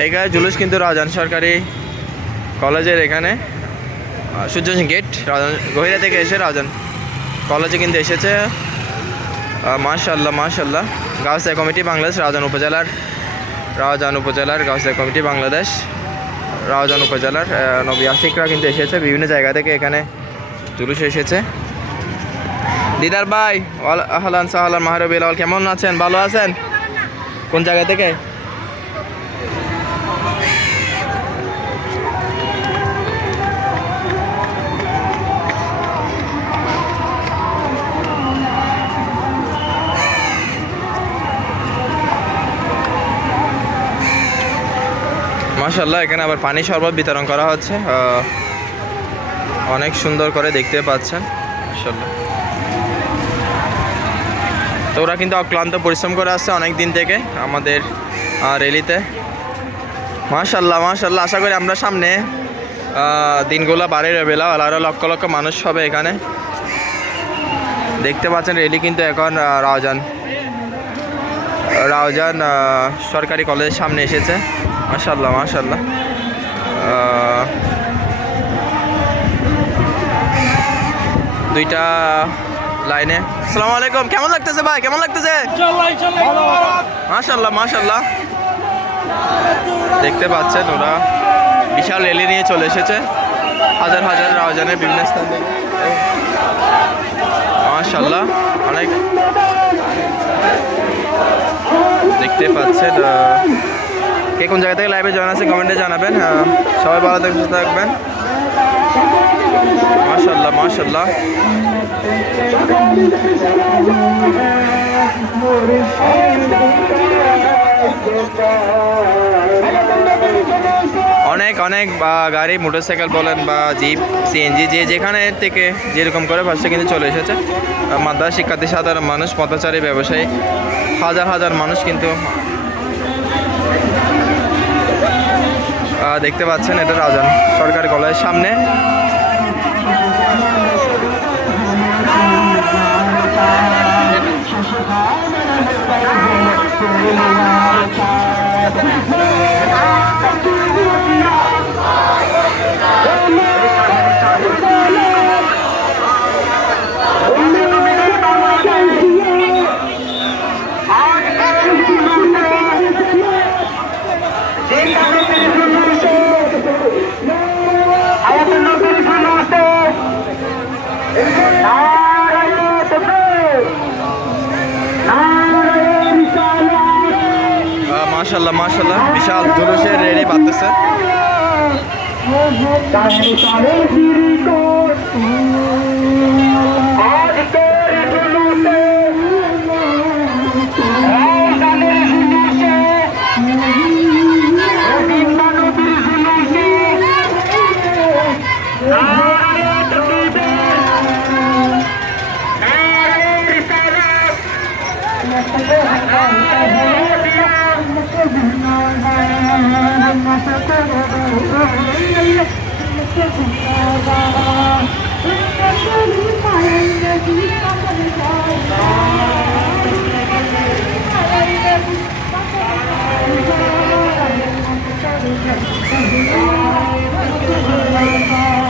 এইখানে জুলুস কিন্তু রাউজান সরকারি কলেজের এখানে সূর্য গেট রাউজান গহিরা থেকে এসে রাউজান কলেজে কিন্তু এসেছে। মাশাআল্লাহ মাশাআল্লাহ। গাউসিয়া কমিটি বাংলাদেশ রাউজান উপজেলার গাউসিয়া কমিটি বাংলাদেশ রাউজান উপজেলার নবী আশিকরা কিন্তু এসেছে বিভিন্ন জায়গা থেকে, এখানে জুলুস এসেছে। দিদার ভাই আহলান সাহলান মাহরুবিল, কেমন আছেন? ভালো আছেন? কোন জায়গা থেকে? মাশাআল্লাহ, এখানে আবার পানি শরবত বিতরণ করা হচ্ছে, অনেক সুন্দর করে দেখতে পাচ্ছেন মাশাআল্লাহ। তো ওরা কিন্তু অক্লান্ত পরিশ্রম করে আসছে অনেক দিন থেকে আমাদের র্যালিতে। মাশাআল্লাহ মাশাআল্লাহ। আশা করি আমরা সামনে দিনগুলো বাড়ে বেলা আরও লক্ষ লক্ষ মানুষ হবে এখানে। দেখতে পাচ্ছেন র্যালি কিন্তু এখন রাউজান সরকারি কলেজের সামনে এসেছে। মাশাআল্লাহ মাশাআল্লাহ। দুইটা লাইনে। আসসালামু আলাইকুম, কেমন লাগতেছে ভাই? কেমন লাগতেছে? মাশাআল্লাহ মাশাআল্লাহ। দেখতে পাচ্ছেন ওরা বিশাল র্যালি নিয়ে চলে এসেছে, হাজার হাজার রাউজানের বিভিন্ন স্থান থেকে। মাশাআল্লাহ, অনেক দেখতে পাচ্ছেন। কে কোন জায়গা থেকে লাইভে জয়েন আছে কমেন্টে জানাবেন। সবাই ভালো থাকবেন। মাশাআল্লাহ মাশাআল্লাহ। অনেক অনেক গাড়ি, মোটরসাইকেল বলেন বা জিপ, সিএনজি, যেখানে থেকে যেরকম করে ফার্স্টে কিন্তু চলে এসেছে। মাদ্রাসা শিক্ষার্থী, সাধারণ মানুষ, পথচারী, ব্যবসায়ী, হাজার হাজার মানুষ কিন্তু দেখতে পাচ্ছেন। এটা রাউজান সরকারি কলেজের সামনে। মাশাআল্লাহ মাশাআল্লাহ, বিশাল জুলুসের রেডি বাড়তেছে। Thank you.